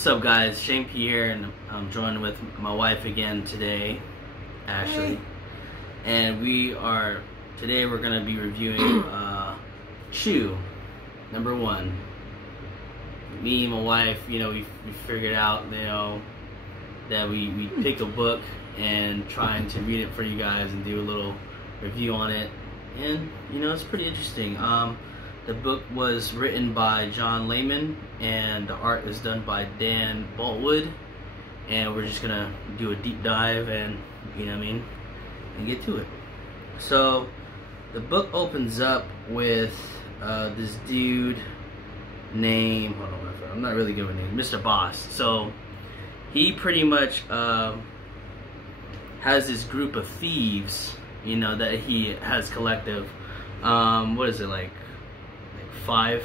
What's up, guys? Shane Pierre, and I'm joined with my wife again today, Ashley. And today we're gonna be reviewing CHU #1. Me and my wife, we figured out, that we pick a book and trying to read it for you guys and do a little review on it. And it's pretty interesting. The book was written by John Layman, and the art is done by Dan Boltwood. And we're just gonna do a deep dive and and get to it. So the book opens up with this dude named, hold on, I'm not really good with names, Mr. Boss. So he pretty much has this group of thieves, that he has collective. What is it, like five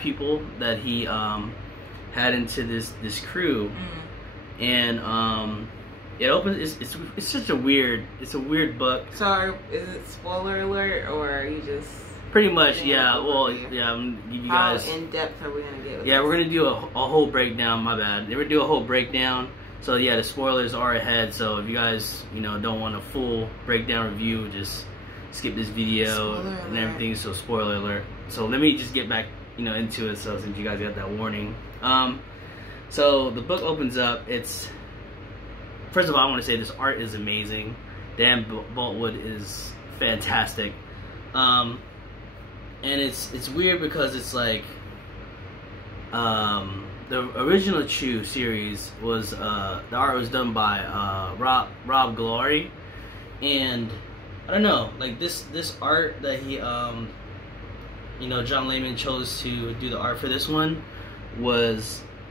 people that he had into this crew. And it opens. It's such a weird book. So is it spoiler alert, or are you just pretty much? Yeah. Well, yeah. I'm gonna give you guys. How in depth are we gonna get with Yeah, this? we're gonna do a whole breakdown. My bad. We're gonna do a whole breakdown. So yeah, the spoilers are ahead. So if you guys don't want a full breakdown review, just skip this video and everything. So spoiler alert. So let me just get back into it. So since you guys got that warning, so the book opens up. First of all, I want to say this art is amazing. Dan Boltwood is fantastic. And it's weird because it's like the original CHU series was the art was done by Rob Glory, and I don't know, like this art that he John Layman chose to do the art for this one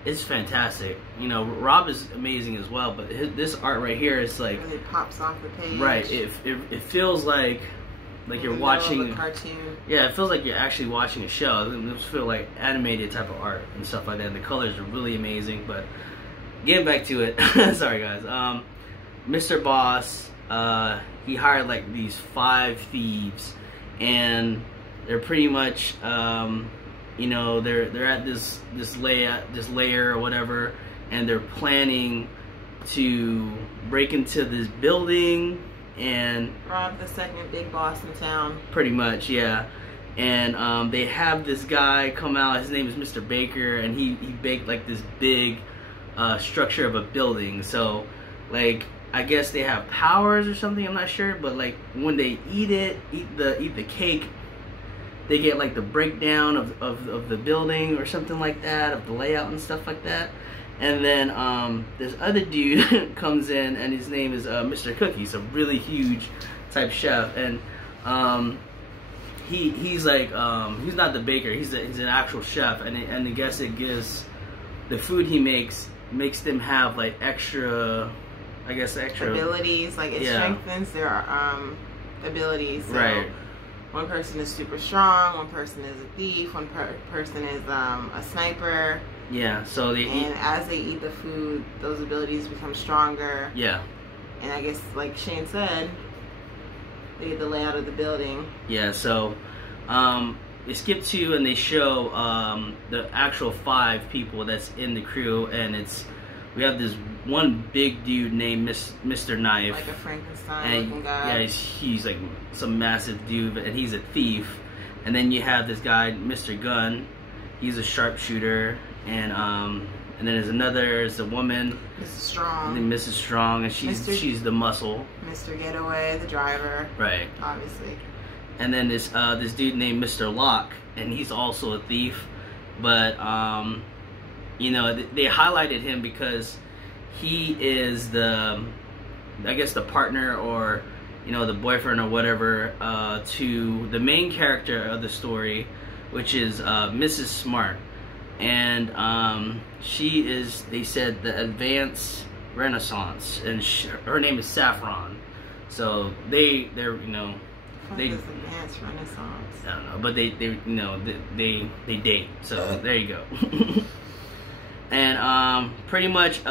it's fantastic. Rob is amazing as well, but this art right here is like really pops off the page. Right. It feels like you're watching a cartoon. Yeah, it feels like you're actually watching a show. It just feel like animated type of art and stuff like that. And the colors are really amazing. But getting back to it, sorry guys. Mr. Boss, he hired like these 5 thieves, and they're pretty much they're at this layer or whatever, and they're planning to break into this building and rob the second big boss in town. Pretty much, yeah. And they have this guy come out. His name is Mr. Baker, and he baked like this big structure of a building. So like I guess they have powers or something. I'm not sure, but like when they eat the cake, they get like the breakdown of the building or something like that, of the layout and stuff like that. And then this other dude comes in, and his name is Mr. Cookie. He's a really huge type chef, and he's like he's not the baker. He's an actual chef, and I guess it gives the food he makes them have like extra abilities. Like it strengthens their abilities. So right. One person is super strong, one person is a thief, one person is a sniper. Yeah, so as they eat the food, those abilities become stronger. Yeah. And I guess, like Shane said, they get the layout of the building. Yeah, so they skip to and they show the actual 5 people that's in the crew, and we have this one big dude named Mr. Knife. Like a Frankenstein looking guy. Yeah, he's like some massive dude, and he's a thief. And then you have this guy, Mr. Gun. He's a sharpshooter. And then there's a woman, Mrs. Strong. Mrs. Strong, and she's the muscle. Mr. Getaway, the driver. Right. Obviously. And then this dude named Mr. Locke, and he's also a thief. But they highlighted him because he is the partner, or the boyfriend or whatever, to the main character of the story, which is Mrs. Smart. And she is, they said, the advanced Renaissance, and her name is Saffron. So they're What is advanced Renaissance? I don't know, but they date. So there you go. And pretty much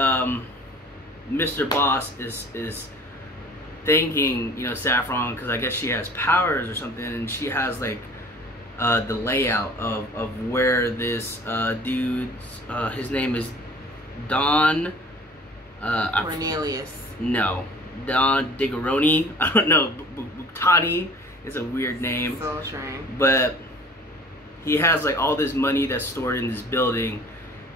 Mr. Boss is thanking Saffron, because I guess she has powers or something, and she has like the layout of where this dude, his name is Don. Cornelius. No, Don Digaroni. I don't know. Buktani is a weird name. Soul Train. But he has like all this money that's stored in this building,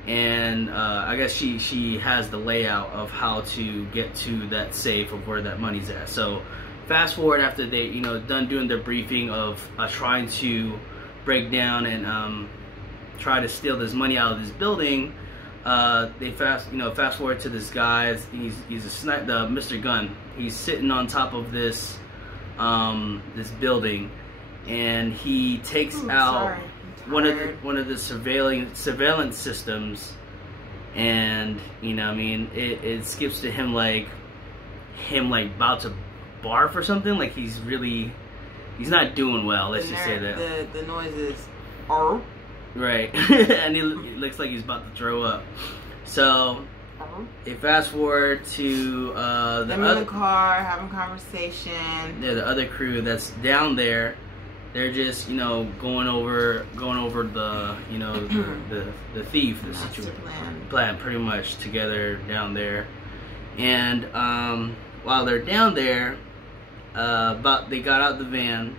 and I guess she has the layout of how to get to that safe of where that money's at. So fast forward after they done doing their briefing of trying to break down and try to steal this money out of this building. They fast forward to this guy. He's a sniper, Mr. Gunn. He's sitting on top of this this building, and he takes out one of the surveillance systems, and it skips to him like about to barf or something. Like he's not doing well. Let's just say that the noise is oh. Right, and he looks like he's about to throw up. So they fast forward to them in the car having conversation. Yeah, the other crew that's down there. They're just going over the the thief, the situation plan pretty much together down there. And while they're down there, they got out the van,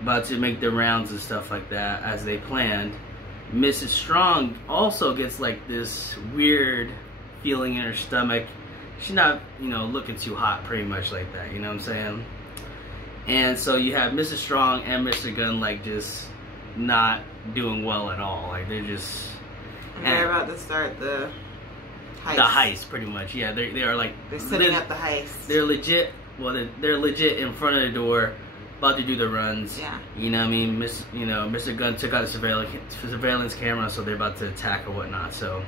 about to make their rounds and stuff like that as they planned. Mrs. Strong also gets like this weird feeling in her stomach. She's not, looking too hot, pretty much like that. You know what I'm saying? And so you have Mrs. Strong and Mr. Gunn like just not doing well at all. Like they're just. They're about to start the heist. The heist, pretty much. Yeah, they are like. They're setting up the heist. They're legit. Well, they're legit in front of the door, about to do the runs. Yeah. You know what I mean? Mr. Gunn took out a surveillance camera, so they're about to attack or whatnot. So,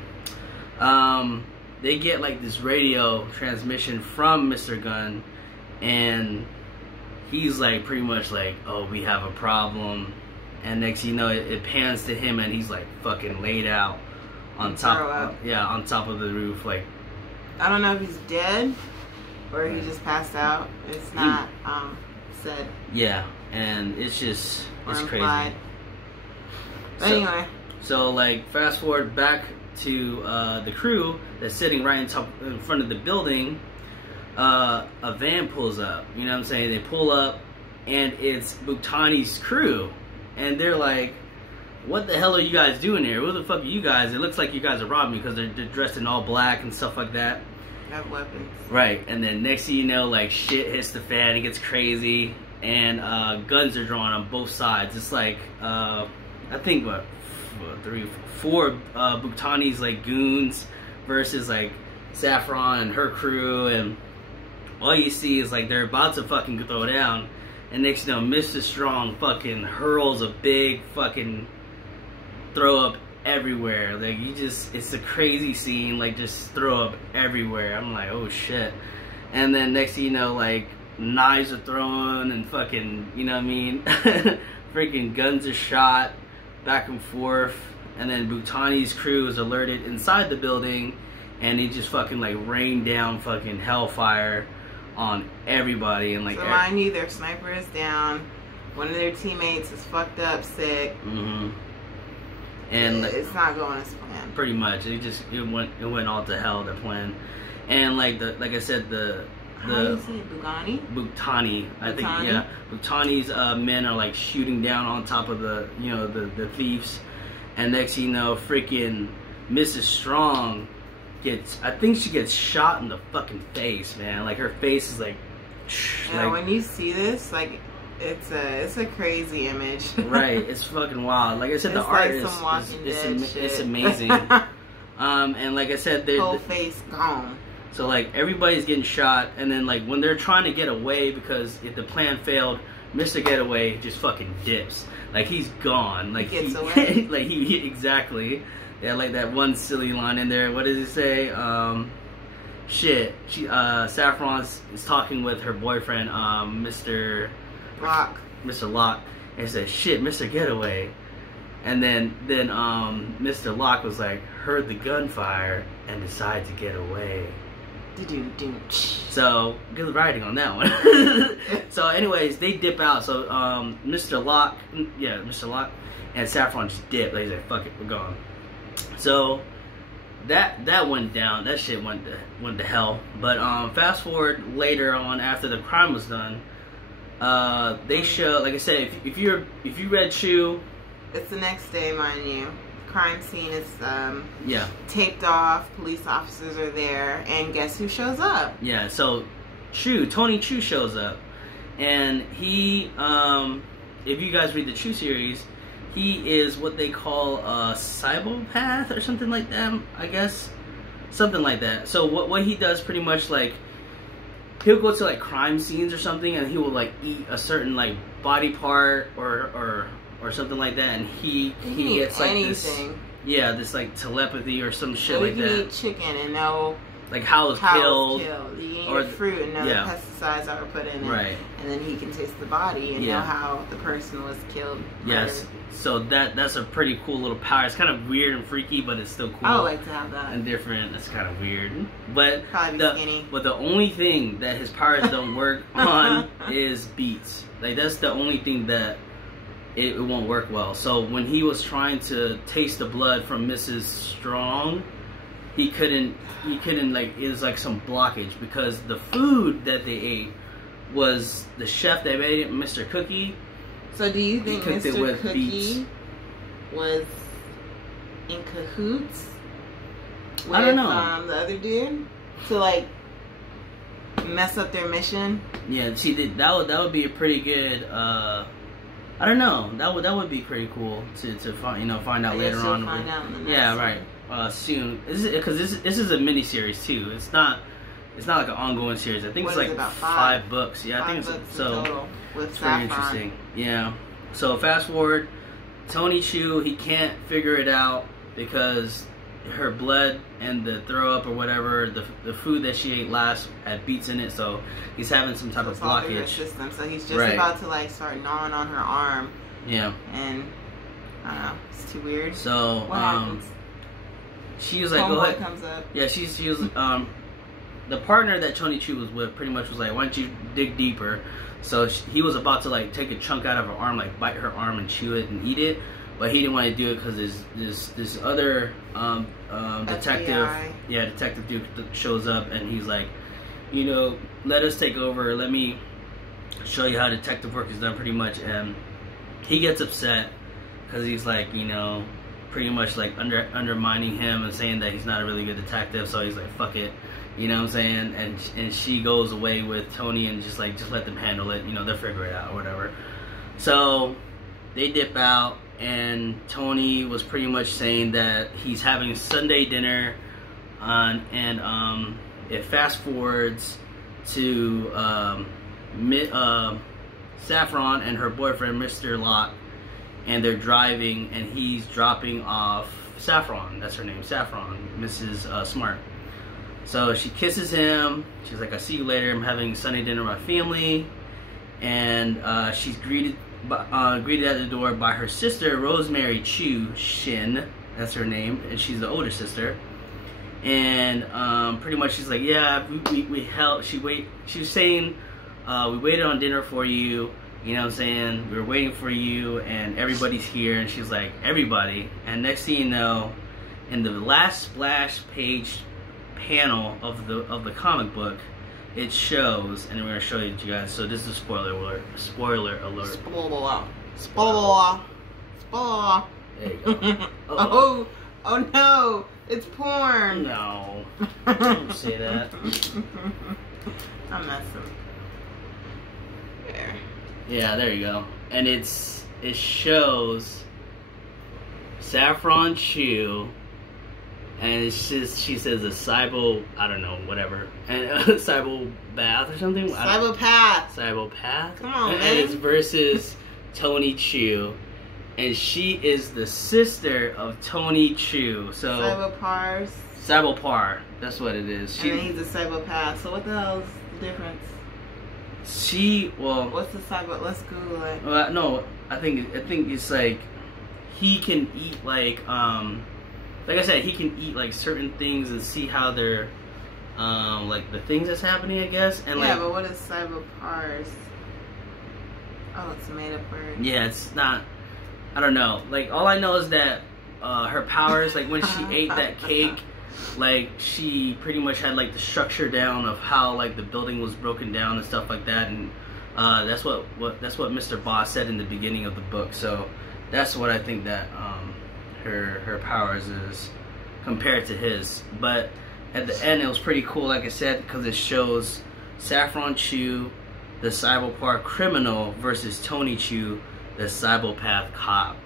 they get like this radio transmission from Mr. Gunn, and he's like pretty much like, "Oh, we have a problem." And next you know, it pans to him, and he's like fucking laid out on top. On top of the roof. Like, I don't know if he's dead or he just passed out. It's not said. Yeah, and it's crazy. But anyway. So like fast forward back to the crew that's sitting right in front of the building. A van pulls up. You know what I'm saying? They pull up, and it's Buktani's crew, and they're like, "What the hell are you guys doing here? Who the fuck are you guys? It looks like you guys are robbing me," because they're dressed in all black and stuff like that. Have weapons. Right, and then next thing you know, like shit hits the fan, it gets crazy, and guns are drawn on both sides. It's like I think four Buktani's like goons versus like Saffron and her crew, and all you see is like they're about to fucking throw down, and next you know, Mr. Strong fucking hurls a big fucking throw up everywhere. Like it's a crazy scene, like just throw up everywhere. I'm like, oh shit. And then next thing you know, like knives are thrown and fucking, you know what I mean? Freaking guns are shot back and forth. And then Buktani's crew is alerted inside the building, and they just fucking like rain down fucking hellfire on everybody. And like, so mind you, their sniper is down. One of their teammates is fucked up, sick. Mm-hmm. And it's not going as planned. Pretty much, it went all to hell, the plan. And like I said, how do you say it? Buktani, I think, yeah. Buktani's men are like shooting down on top of the the thieves, and next thing you know, freaking Mrs. Strong I think she gets shot in the fucking face, man. Like her face is like. Yeah, like, when you see this, like. It's a crazy image. Right, it's fucking wild. Like I said, the art is amazing. And like I said, their whole face gone. So like everybody's getting shot, and then like when they're trying to get away because if the plan failed, Mr. Getaway just fucking dips. Like he's gone. Like he gets away. Like he exactly. Yeah, like that one silly line in there. What does it say? Saffron is talking with her boyfriend, Mr. Locke, and said, "Shit, Mr. Getaway," and then Mr. Locke was like, heard the gunfire and decided to get away. So good writing on that one. So anyways, they dip out. So Mr. Locke and Saffron just dip. They say, "Fuck it, we're gone." So that went down. That shit went to hell. But fast forward later on, after the crime was done, they show, like I said, if you read CHU, it's the next day, mind you. Crime scene is yeah, taped off. Police officers are there, and guess who shows up? Yeah, so Tony CHU shows up, and he, if you guys read the CHU series, he is what they call a psychopath or something like that, I guess. Something like that. So what he does pretty much, like, he'll go to like crime scenes or something, and he will like eat a certain like body part or something like that, and he gets like anything. this like telepathy or some shit so like you that. can eat chicken and know like how it's killed. You can eat or fruit and know the pesticides that were put in it. Right. And then he can taste the body and know how the person was killed. Yes. Murdered. So that's a pretty cool little power. It's kind of weird and freaky, but it's still cool. I would like to have that. And different. It's kind of weird. But skinny. But the only thing that his powers don't work on is beats. Like, that's the only thing that it won't work well. So when he was trying to taste the blood from Mrs. Strong, he couldn't like, it was like some blockage, because the food that they ate was the chef that made it, Mr. Cookie. So do you think Mr. Cookie was in cahoots with I don't know. The other dude to like mess up their mission? Yeah, see, that would be a pretty good. I don't know. That would be pretty cool to find out later on. Find out in the next yeah, right. Soon, because this is a mini series too. It's not like an ongoing series. I think it's like about 5 books. Yeah, I think books it's so. total with it's pretty interesting. Yeah. So fast forward, Tony CHU, he can't figure it out because her blood and the throw up or whatever, the food that she ate last had beets in it, so he's having some type of blockage. System. So he's just about to like start gnawing on her arm. Yeah. And I don't know, it's too weird. So what happens? She was like, go ahead. Comes up. Yeah, she was the partner that Tony CHU was with pretty much was like, why don't you dig deeper? So he was about to like take a chunk out of her arm, like bite her arm and chew it and eat it, but he didn't want to do it because this other detective, detective dude shows up, and he's like, let us take over. Let me show you how detective work is done, pretty much. And he gets upset because he's like, pretty much like undermining him and saying that he's not a really good detective. So he's like, fuck it. You know what I'm saying? And she goes away with Tony and just let them handle it. They'll figure it out or whatever. So they dip out, and Tony was pretty much saying that he's having Sunday dinner and it fast forwards to Saffron and her boyfriend, Mr. Locke, and they're driving, and he's dropping off Saffron. That's her name, Saffron, Mrs. Smart. So she kisses him. She's like, I'll see you later. I'm having Sunday dinner with my family. And she's greeted at the door by her sister, Rosemary CHU Shin. That's her name. And she's the older sister. And pretty much she's like, yeah, we helped. She was saying, we waited on dinner for you. You know what I'm saying? We were waiting for you, and everybody's here. And she's like, everybody. And next thing you know, in the last splash page panel of the comic book, it shows, and we're gonna show you guys. So this is a spoiler alert. Spoiler alert. Spoiler. Spoiler. Spoiler. There you go. Oh no! It's porn. No. Don't say that. I'm messing. There. Yeah, there you go. And it shows Saffron CHU. And it's just, she says a cybo, I don't know, whatever. And cybo bath or something? Cybopath. Cybopath? Come on, man. And it's versus Tony CHU. And she is the sister of Tony CHU. So Cybopars. Cybopar. That's what it is. And then he's a cybopath. So what the hell is the difference? What's the cybo? Let's Google it. Well, no, I think it's like, he can eat like I said, he can eat like certain things and see how they're like the things that's happening, I guess. And yeah, like, but what is cybopars? Oh, it's a made up word. Yeah, it's not. I don't know. Like, all I know is that her powers, like when she ate that cake, like she pretty much had like the structure down of how like the building was broken down and stuff like that, and that's what Mr. Boss said in the beginning of the book. So that's what I think that her powers is compared to his. But at the end, it was pretty cool, like I said, because it shows Saffron CHU, the cyberpunk criminal, versus Tony CHU, the cyberpath cop.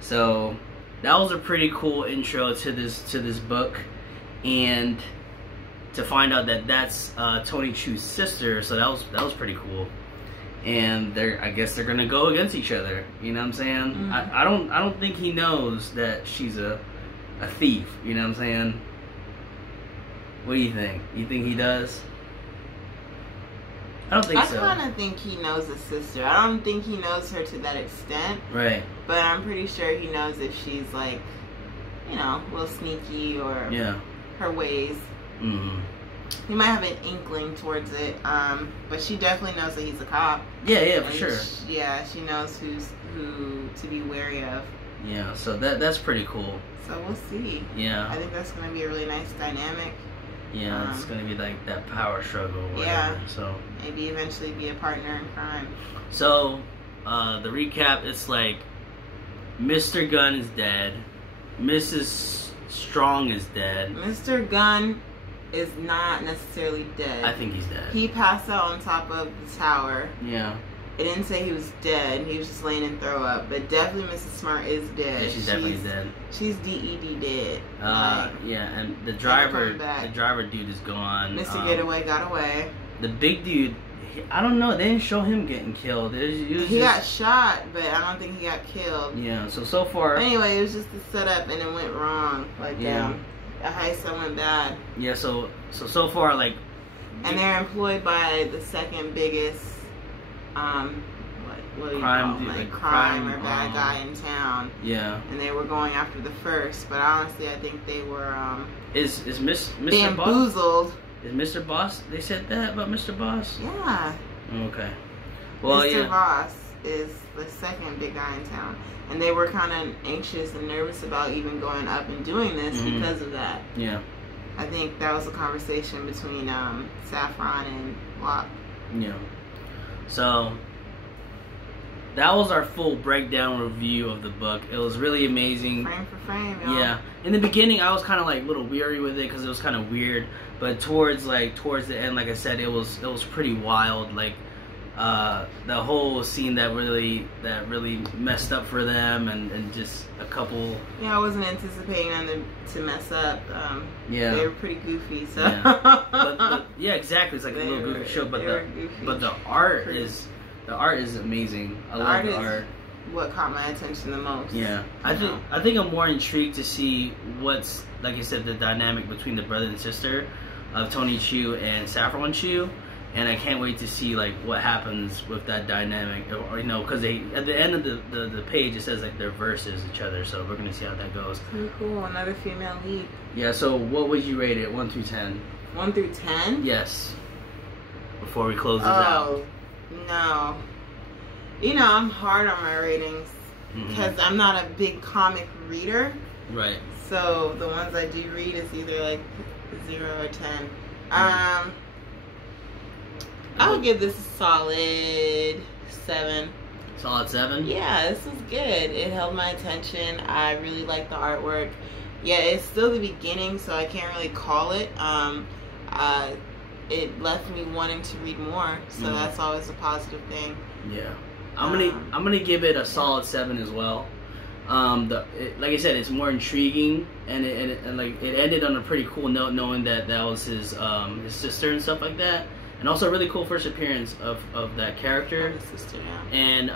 So that was a pretty cool intro to this book, and to find out that that's Tony CHU's sister. So that was pretty cool. And I guess they're gonna go against each other. You know what I'm saying? Mm-hmm. I don't think he knows that she's a thief. You know what I'm saying? What do you think? You think he does? I don't think so. I kind of think he knows his sister. I don't think he knows her to that extent. Right. But I'm pretty sure he knows if she's like, you know, a little sneaky or her ways. Mm-hmm. He might have an inkling towards it. But she definitely knows that he's a cop. Yeah, for sure. She knows who to be wary of. Yeah, so that's pretty cool. So we'll see. Yeah. I think that's going to be a really nice dynamic. Yeah, it's going to be like that power struggle or whatever. Yeah. So maybe eventually be a partner in crime. So, the recap, it's like Mr. Gunn is dead. Mrs. Strong is dead. Mr. Gunn is not necessarily dead. I think he's dead. He passed out on top of the tower. Yeah. It didn't say he was dead. He was just laying in throw up. But definitely Mrs. Smart is dead. Yeah, she's definitely dead. She's DED dead. Yeah, and the driver dude is gone. Mr. Getaway got away. The big dude, I don't know. They didn't show him getting killed. He got shot, but I don't think he got killed. Yeah. So far. Anyway, it was just a setup, and it went wrang. Like a heist that went bad. Yeah. So far, like. And they're employed by the second biggest. What do you call them? Like crime or bad guy in town. Yeah. And they were going after the first, but honestly, I think they were Is Mr. bamboozled. Boss? Is Mr. Boss? They said that about Mr. Boss? Yeah. Okay. Well, Mr. Boss is the second big guy in town, and they were kind of anxious and nervous about even going up and doing this because of that. Yeah. I think that was a conversation between Saffron and Locke. Yeah. So that was our full breakdown review of the book. It was really amazing. Frame for frame, y'all. Yeah. In the beginning, I was kind of like a little weary with it because it was kind of weird. But towards the end, like I said, it was pretty wild. Like the whole scene that really messed up for them, and just a couple. Yeah, I wasn't anticipating them to mess up. Yeah. They were pretty goofy. So. Yeah. but yeah, exactly. It's like a little goofy show, but the art is amazing. I love the art. What caught my attention the most. Yeah, I think I'm more intrigued to see what's, like you said, the dynamic between the brother and sister of Tony CHU and Saffron CHU, and I can't wait to see like what happens with that dynamic. Or, you know, because at the end of the page it says like they're versus each other, so we're gonna see how that goes. Pretty cool, another female lead. Yeah. So what would you rate it, 1 through 10? 1 through 10? Yes. Before we close this out. No. You know, I'm hard on my ratings because I'm not a big comic reader. Right. So the ones I do read is either like 0 or 10. I would give this a solid 7. Solid 7? Yeah, this was good. It held my attention. I really like the artwork. Yeah, it's still the beginning, so I can't really call it. It left me wanting to read more, so that's always a positive thing. Yeah, I'm gonna give it a solid 7 as well. Like I said, it's more intriguing, and it ended on a pretty cool note, knowing that was his sister and stuff like that, and also a really cool first appearance of that character. His sister, yeah. And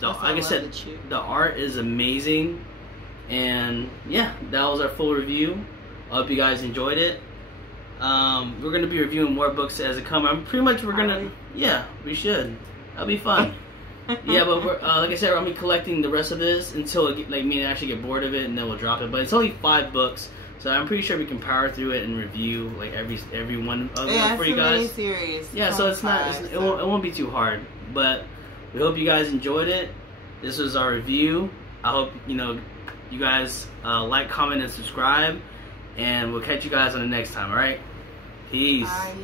like I said, the art is amazing, and yeah, that was our full review. I hope you guys enjoyed it. We're gonna be reviewing more books as it come. Yeah, we should. That'll be fun. Yeah, but we're, like I said, I'm gonna be collecting the rest of this until me and actually get bored of it, and then we'll drop it. But it's only 5 books, so I'm pretty sure we can power through it and review like every one of them for you guys. Series. Yeah, so it's not. It won't be too hard. But we hope you guys enjoyed it. This was our review. I hope you guys like, comment, and subscribe. And we'll catch you guys on the next time, alright? Peace. Bye.